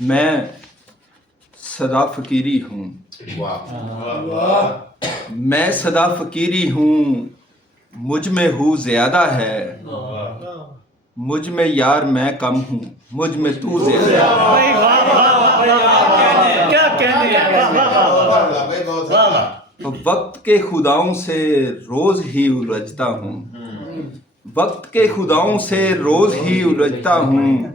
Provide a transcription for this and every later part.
میں صدا فقیری ہوں، میں صدا فقیری ہوں، مجھ میں ہوں زیادہ ہے، مجھ میں یار میں کم ہوں، مجھ میں تو زیادہ ہے۔ وقت کے خداؤں سے روز ہی الجھتا ہوں، وقت کے خداؤں سے روز ہی الجھتا ہوں،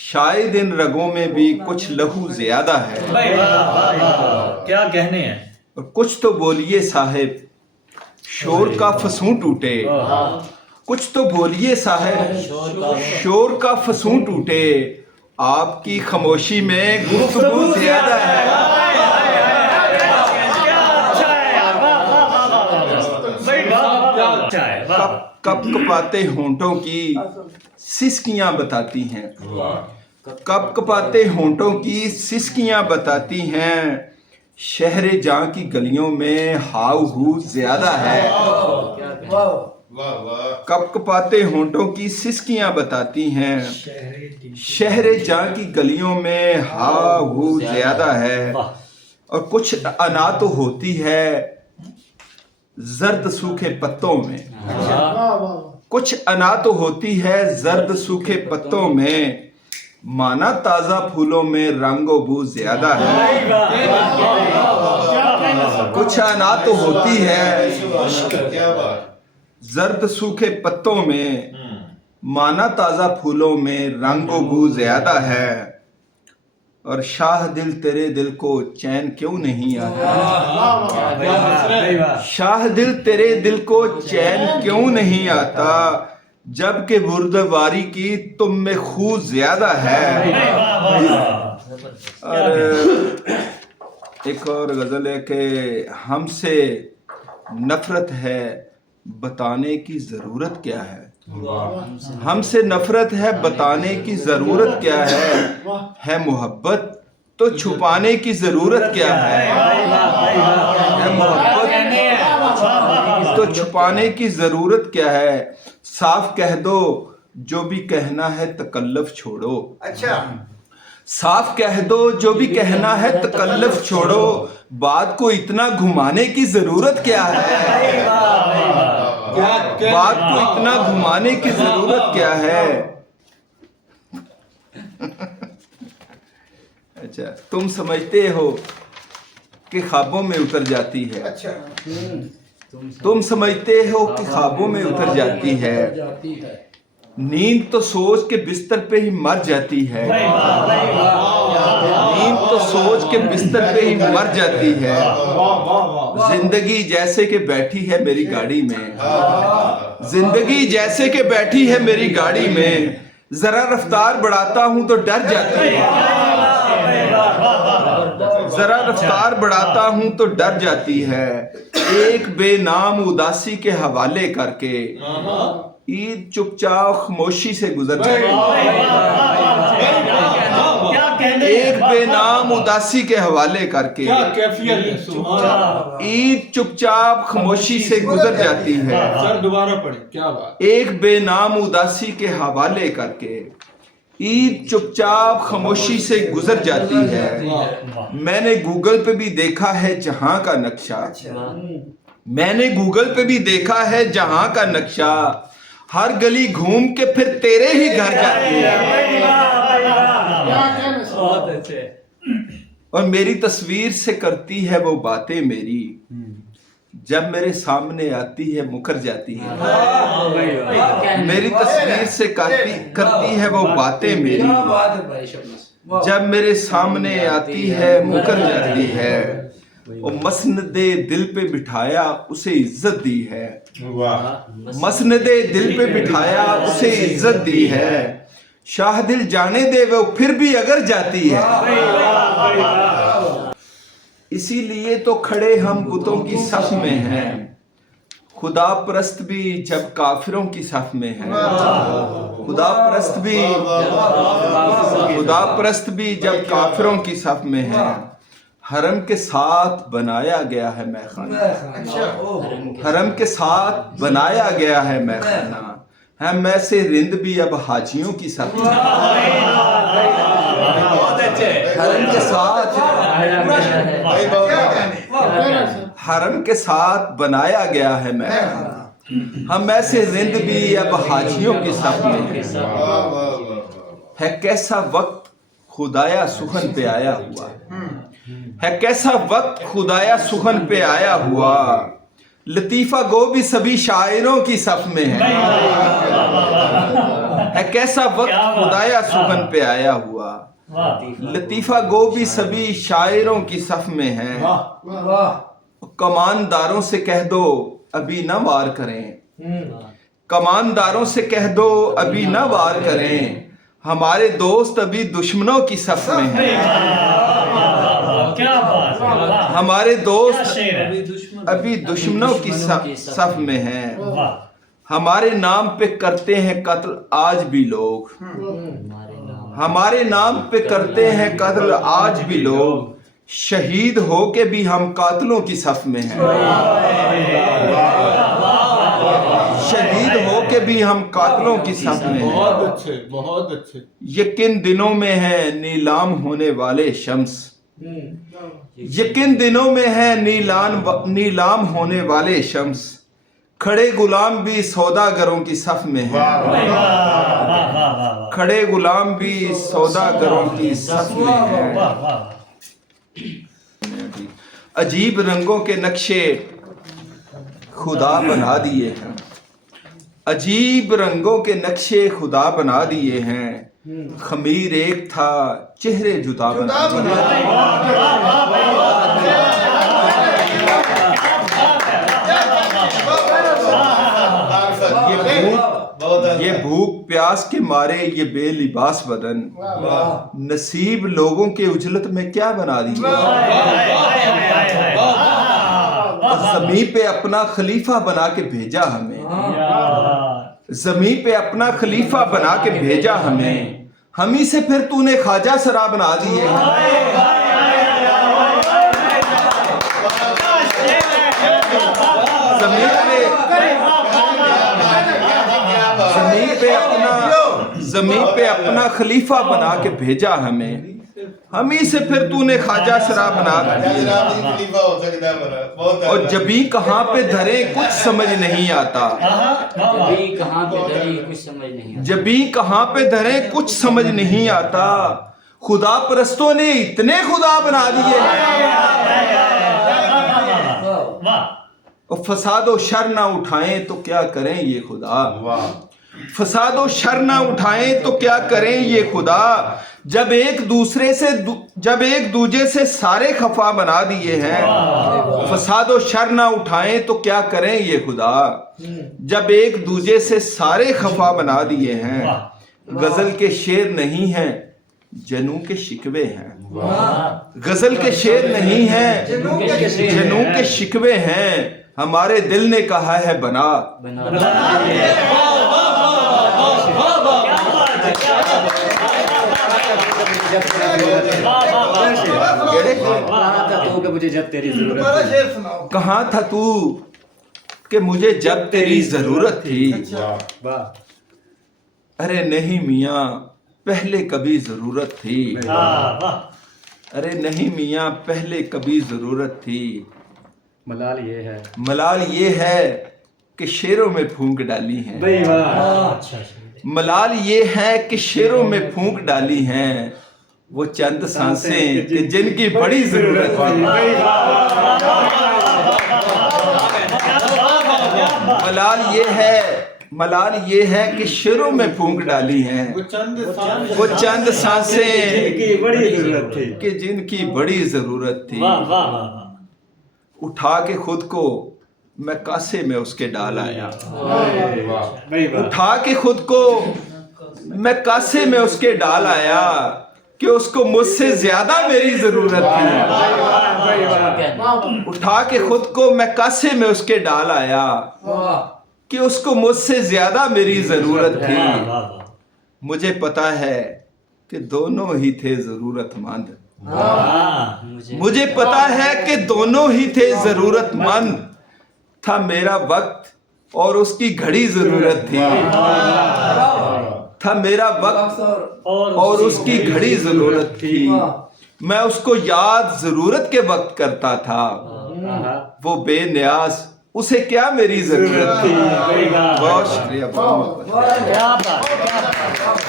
شاید ان رگوں میں بھی کچھ لہو زیادہ ہے۔ کیا کہنے ہیں؟ اور کچھ تو بولیے صاحب شور کا فسوں ٹوٹے، کچھ تو بولیے صاحب شور کا فسوں ٹوٹے، آپ کی خاموشی میں گفتگو زیادہ ہے۔ کپ کپاتے ہونٹوں کی سسکیاں بتاتی ہیں، کپ کپاتے ہونٹوں کی سسکیاں بتاتی ہیں، شہر جاں کی گلیوں میں ہاؤ ہو زیادہ ہے۔ کپ کپاتے ہونٹوں کی سسکیاں بتاتی ہیں، شہر جاں کی گلیوں میں ہاؤ ہو زیادہ ہے۔ اور کچھ انا تو ہوتی ہے زرد سوکھے پتوں میں، کچھ انا تو ہوتی ہے زرد سوکھے پتوں میں، مانا تازہ پھولوں میں رنگ و بو زیادہ ہے۔ کچھ انا تو ہوتی ہے زرد سوکھے پتوں میں، مانا تازہ پھولوں میں رنگ و بو زیادہ ہے۔ اور شاہ دل تیرے دل کو چین کیوں نہیں آتا، شاہ دل تیرے دل کو چین کیوں نہیں آتا، جبکہ بردباری کی تم میں خو زیادہ ہے۔ اور ایک اور غزل ہے کہ ہم سے نفرت ہے بتانے کی ضرورت کیا ہے، ہم سے نفرت ہے بتانے کی ضرورت کیا ہے محبت تو چھپانے کی ضرورت کیا ہے محبت تو چھپانے کی ضرورت کیا ہے، صاف کہہ دو جو بھی کہنا ہے تکلف چھوڑو، صاف کہہ دو جو بھی کہنا ہے تکلف چھوڑو، بات کو اتنا گھمانے کی ضرورت کیا ہے، بات کو اتنا گھمانے کی ضرورت کیا ہے۔ اچھا، تم سمجھتے ہو کہ خوابوں میں اتر جاتی ہے، تم سمجھتے ہو کہ خوابوں میں اتر جاتی ہے، نیند تو سوچ کے بستر پہ ہی مر جاتی ہے، نیند تو سوچ کے بستر پہ ہی مر جاتی ہے، زندگی جیسے کہ بیٹھی ہے میری گاڑی میں، زندگی جیسے کہ بیٹھی ہے میری گاڑی میں، ذرا رفتار بڑھاتا ہوں تو ڈر جاتی ہے، ذرا رفتار بڑھاتا ہوں تو ڈر جاتی ہے، ایک بے نام اداسی کے حوالے کر کے عید چپ چاپ خاموشی سے گزر جاتی ہے، ایک بے نام اداسی کے حوالے کر کے عید چپ چاپ خاموشی سے گزر جاتی ہے، ایک بے نام اداسی کے حوالے کر کے عید چپ چاپ خاموشی سے گزر جاتی ہے۔ میں نے گوگل پہ بھی دیکھا ہے جہاں کا نقشہ، میں نے گوگل پہ بھی دیکھا ہے جہاں کا نقشہ، ہر گلی گھوم کے پھر تیرے ہی گھر جاتی ہے، اور میری تصویر سے کرتی ہے وہ باتیں میری، جب میرے سامنے آتی ہے مکر جاتی ہے، میری تصویر سے کرتی ہے وہ باتیں میری، جب میرے سامنے آتی ہے مکر جاتی ہے، اور مسند دل پہ بٹھایا اسے عزت دی ہے، مسند دل پہ بٹھایا اسے عزت دی ہے، شاہ دل جانے دے وہ پھر بھی اگر جاتی ہے، اسی لیے تو کھڑے ہم بتوں کی صف میں ہیں، خدا پرست بھی جب کافروں کی صف میں ہے، خدا پرست بھی جب کافروں کی صف میں ہے، حرم کے ساتھ بنایا گیا ہے میخانہ، حرم کے ساتھ بنایا گیا ہے میخانہ، ہم میں سے رند بھی اب حاجیوں کی صف میں ہے، حرم کے ساتھ حرم کے ساتھ بنایا گیا ہے محرم، ہم ایسے رند بھی اب حاجیوں کی صف میں ہیں۔ ہے کیسا وقت خدایا سخن پہ آیا ہوا، ہے کیسا وقت خدایا سخن پہ آیا ہوا، لطیفہ گو بھی سبھی شاعروں کی صف میں ہے۔ ہے کیسا وقت خدایا سخن پہ آیا ہوا، لطیفہ گو بھی سبھی شاعروں کی صف میں ہے۔ کمانداروں سے کہہ دو ابھی نہ وار کریں، کمانداروں سے کہہ دو ابھی نہ وار کریں، ہمارے دوست ابھی دشمنوں کی صف میں ہیں۔ ہمارے دوست ابھی دشمنوں کی صف میں ہیں، ہمارے نام پہ کرتے ہیں قتل آج بھی لوگ، ہمارے نام پہ کرتے ہیں قتل آج بھی لوگ، شہید ہو کے بھی ہم قاتلوں کی صف میں ہیں، شہید ہو کے بھی ہم قاتلوں کی صف میں ہیں۔ بہت اچھے بہت اچھے۔ یہ کن دنوں میں ہے نیلام ہونے والے شمس، یہ کن دنوں میں ہے نیلام ہونے والے شمس، کھڑے غلام بھی سوداگروں کی صف میں ہیں، کھڑے غلام بھی سوداگروں کی صف میں ہیں۔ عجیب رنگوں کے نقشے خدا بنا دیے ہیں، عجیب رنگوں کے نقشے خدا بنا دیے ہیں، خمیر ایک تھا چہرے جدا بنا دیے یہ بھوک پیاس کے مارے یہ بے لباس بدن، نصیب لوگوں کے اجلت میں کیا بنا دیے، زمین پہ اپنا خلیفہ بنا کے بھیجا ہمیں، زمین پہ اپنا خلیفہ بنا کے بھیجا ہمیں، ہمیں سے پھر تو نے خواجہ سرا بنا دیے، زمین پہ اپنا خلیفہ بنا کے بھیجا ہمیں، ہمیں سے پھر تو نے خواجہ سرا بنا دیا، اور جبھی کہاں پہ دھرے کچھ سمجھ نہیں آتا، جبھی کہاں پہ دھرے کچھ سمجھ نہیں آتا، خدا پرستوں نے اتنے خدا بنا دیے، اور فساد و شر نہ اٹھائیں تو کیا کریں یہ خدا، فساد و شر نہ اٹھائیں تو کیا کریں یہ خدا، جب ایک دوجے سے سارے خفا بنا دیے ہیں، فساد و شر نہ اٹھائیں تو کیا کریں یہ خدا، جب ایک دوجے سے سارے خفا بنا دیے ہیں، غزل کے شعر نہیں ہیں جنوں کے شکوے ہیں، غزل کے شعر نہیں ہیں جنوں کے شکوے ہیں، ہمارے دل نے کہا ہے بنا کہاں تھا تو کہ مجھے جب تیری ضرورت تھی، ارے نہیں میاں پہلے کبھی ضرورت تھی، ارے نہیں میاں پہلے کبھی ضرورت تھی، ملال یہ ہے کہ شیروں میں پھونک ڈالی ہیں، ملال یہ ہے کہ شیروں میں پھونک ڈالی ہیں، وہ چند سانسیں کہ جن کی بڑی ضرورت تھی، ملال یہ ہے کہ شیروں میں پھونک ڈالی ہیں، وہ چند سانسیں کہ جن کی بڑی ضرورت تھی، اٹھا کے خود کو میں کاسے میں اس کے ڈال آیا، اٹھا کے خود کو میں کاسے میں اس کے ڈال آیا، کہ اس کو مجھ سے زیادہ میری ضرورت تھی، اٹھا کے خود کو میں کاسے میں اس کے ڈال آیا، کہ اس کو مجھ سے زیادہ میری ضرورت تھی، مجھے پتا ہے کہ دونوں ہی تھے ضرورت مند، مجھے پتا ہے کہ دونوں ہی تھے ضرورت مند، تھا میرا وقت اور اس کی گھڑی ضرورت تھی، تھا میرا وقت اور اس کی گھڑی ضرورت تھی، میں اس کو یاد ضرورت کے وقت کرتا تھا، وہ بے نیاز اسے کیا میری ضرورت تھی۔ بہت شکریہ، بہت کیا بات